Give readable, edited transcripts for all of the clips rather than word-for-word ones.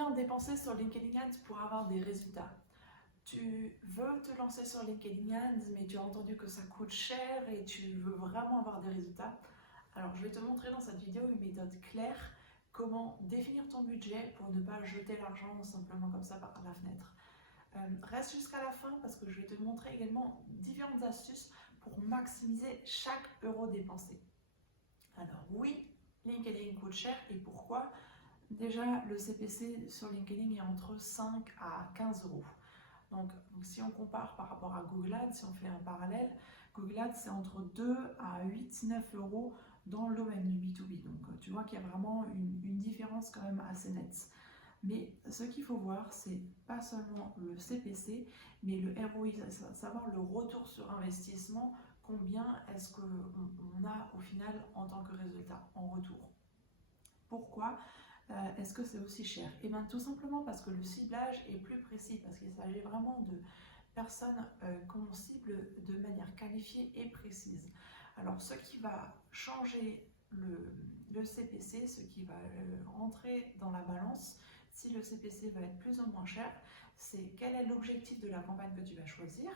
Combien dépenser sur LinkedIn Ads pour avoir des résultats? Tu veux te lancer sur LinkedIn Ads, mais tu as entendu que ça coûte cher et tu veux vraiment avoir des résultats. Alors, je vais te montrer dans cette vidéo une méthode claire comment définir ton budget pour ne pas jeter l'argent simplement comme ça par la fenêtre. Reste jusqu'à la fin parce que je vais te montrer également différentes astuces pour maximiser chaque euro dépensé. Alors oui, LinkedIn coûte cher et pourquoi? Déjà, le CPC sur LinkedIn est entre 5 à 15 euros. Donc, si on compare par rapport à Google Ads, si on fait un parallèle, Google Ads c'est entre 2 à 8-9 euros dans le domaine du B2B. Donc, tu vois qu'il y a vraiment une différence quand même assez nette. Mais ce qu'il faut voir, c'est pas seulement le CPC, mais le ROI, savoir le retour sur investissement, combien est-ce qu'on a au final en tant que résultat, en retour. Pourquoi est-ce que c'est aussi cher? Et bien tout simplement parce que le ciblage est plus précis, parce qu'il s'agit vraiment de personnes qu'on cible de manière qualifiée et précise. Alors ce qui va changer le CPC, ce qui va entrer dans la balance, si le CPC va être plus ou moins cher, c'est quel est l'objectif de la campagne que tu vas choisir,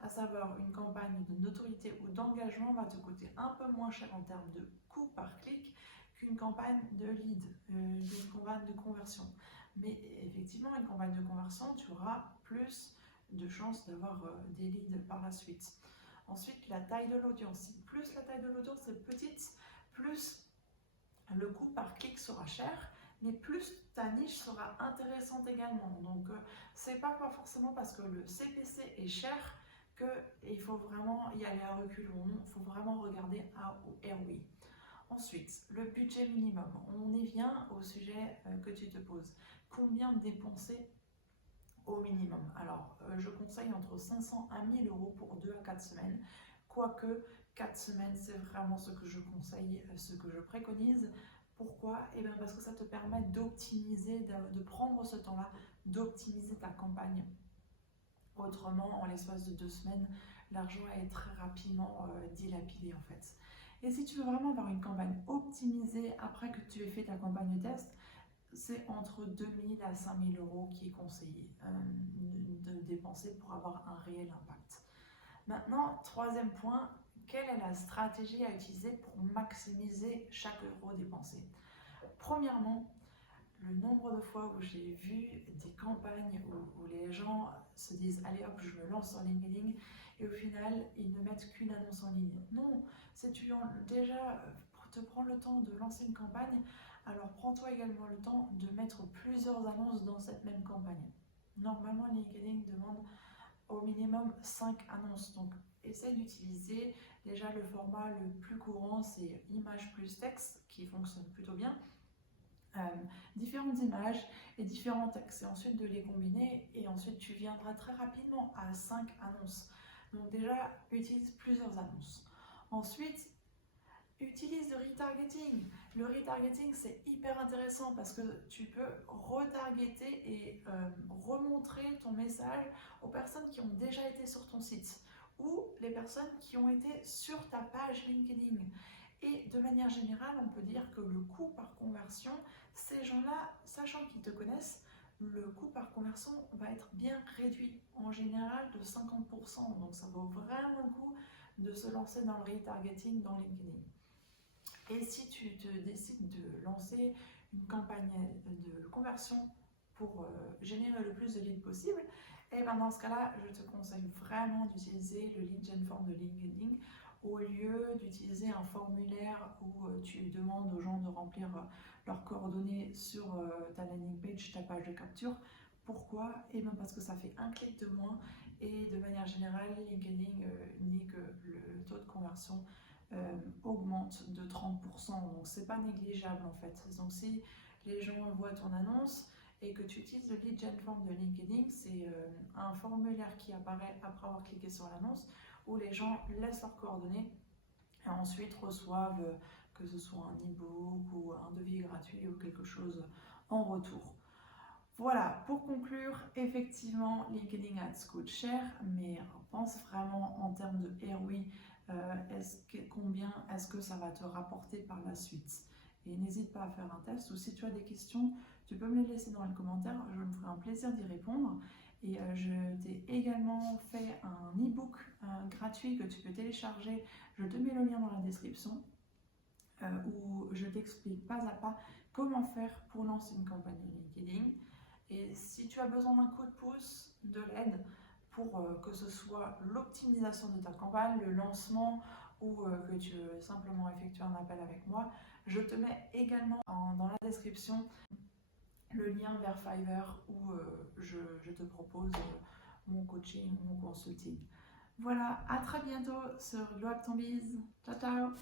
à savoir une campagne de notoriété ou d'engagement va te coûter un peu moins cher en termes de coût par clic qu'une campagne de lead, une campagne de conversion. Mais effectivement, une campagne de conversion, tu auras plus de chances d'avoir des leads par la suite. Ensuite, la taille de l'audience. Plus la taille de l'audience est petite, plus le coût par clic sera cher, mais plus ta niche sera intéressante également. Donc, c'est pas forcément parce que le CPC est cher qu'il faut vraiment y aller à reculons. Il faut vraiment regarder au ROI. Ensuite, le budget minimum. On y vient au sujet que tu te poses. Combien dépenser au minimum? Alors, je conseille entre 500 à 1000 euros pour 2 à 4 semaines. Quoique, 4 semaines, c'est vraiment ce que je conseille, ce que je préconise. Pourquoi? Eh bien parce que ça te permet d'optimiser, de prendre ce temps-là, d'optimiser ta campagne. Autrement, en l'espace de 2 semaines, l'argent est très rapidement dilapidé en fait. Et si tu veux vraiment avoir une campagne optimisée après que tu aies fait ta campagne de test, c'est entre 2000 à 5000 euros qui est conseillé de dépenser pour avoir un réel impact. Maintenant, troisième point, quelle est la stratégie à utiliser pour maximiser chaque euro dépensé? Premièrement, le nombre de fois où j'ai vu des campagnes où les gens se disent allez hop, je me lance sur LinkedIn et au final ils ne mettent qu'une annonce en ligne. Non, si tu déjà te prends le temps de lancer une campagne, alors prends-toi également le temps de mettre plusieurs annonces dans cette même campagne. Normalement LinkedIn demande au minimum 5 annonces, donc essaye d'utiliser déjà le format le plus courant, c'est image plus texte qui fonctionne plutôt bien. Différentes images et différents textes et ensuite de les combiner et ensuite tu viendras très rapidement à 5 annonces. Donc déjà utilise plusieurs annonces. Ensuite utilise le retargeting. Le retargeting c'est hyper intéressant parce que tu peux retargeter et remontrer ton message aux personnes qui ont déjà été sur ton site ou les personnes qui ont été sur ta page LinkedIn. Et de manière générale, on peut dire que le coût par conversion, ces gens-là, sachant qu'ils te connaissent, le coût par conversion va être bien réduit, en général de 50%. Donc ça vaut vraiment le coup de se lancer dans le retargeting dans LinkedIn. Et si tu te décides de lancer une campagne de conversion pour générer le plus de leads possible, et ben dans ce cas-là, je te conseille vraiment d'utiliser le lead gen form de LinkedIn au lieu d'utiliser un formulaire où tu demandes aux gens de remplir leurs coordonnées sur ta landing page, ta page de capture. Pourquoi? Et bien parce que ça fait un clic de moins et de manière générale, LinkedIn dit que le taux de conversion augmente de 30%, donc c'est pas négligeable en fait. Donc si les gens voient ton annonce et que tu utilises le lead gen form de LinkedIn, c'est un formulaire qui apparaît après avoir cliqué sur l'annonce où les gens laissent leurs coordonnées et ensuite reçoivent que ce soit un e-book ou un devis gratuit ou quelque chose en retour. Voilà, pour conclure, effectivement, LinkedIn Ads coûte cher, mais pense vraiment en termes de ROI, combien est-ce que ça va te rapporter par la suite. Et n'hésite pas à faire un test ou si tu as des questions, tu peux me les laisser dans les commentaires, je me ferai un plaisir d'y répondre. Et je t'ai également fait un e-book gratuit que tu peux télécharger, je te mets le lien dans la description, où je t'explique pas à pas comment faire pour lancer une campagne LinkedIn. Et si tu as besoin d'un coup de pouce, de l'aide, pour que ce soit l'optimisation de ta campagne, le lancement ou que tu veux simplement effectuer un appel avec moi, je te mets également dans la description le lien vers Fiverr où je te propose mon coaching, mon consulting. Voilà, à très bientôt sur Glow Up ton Biz. Ciao ciao.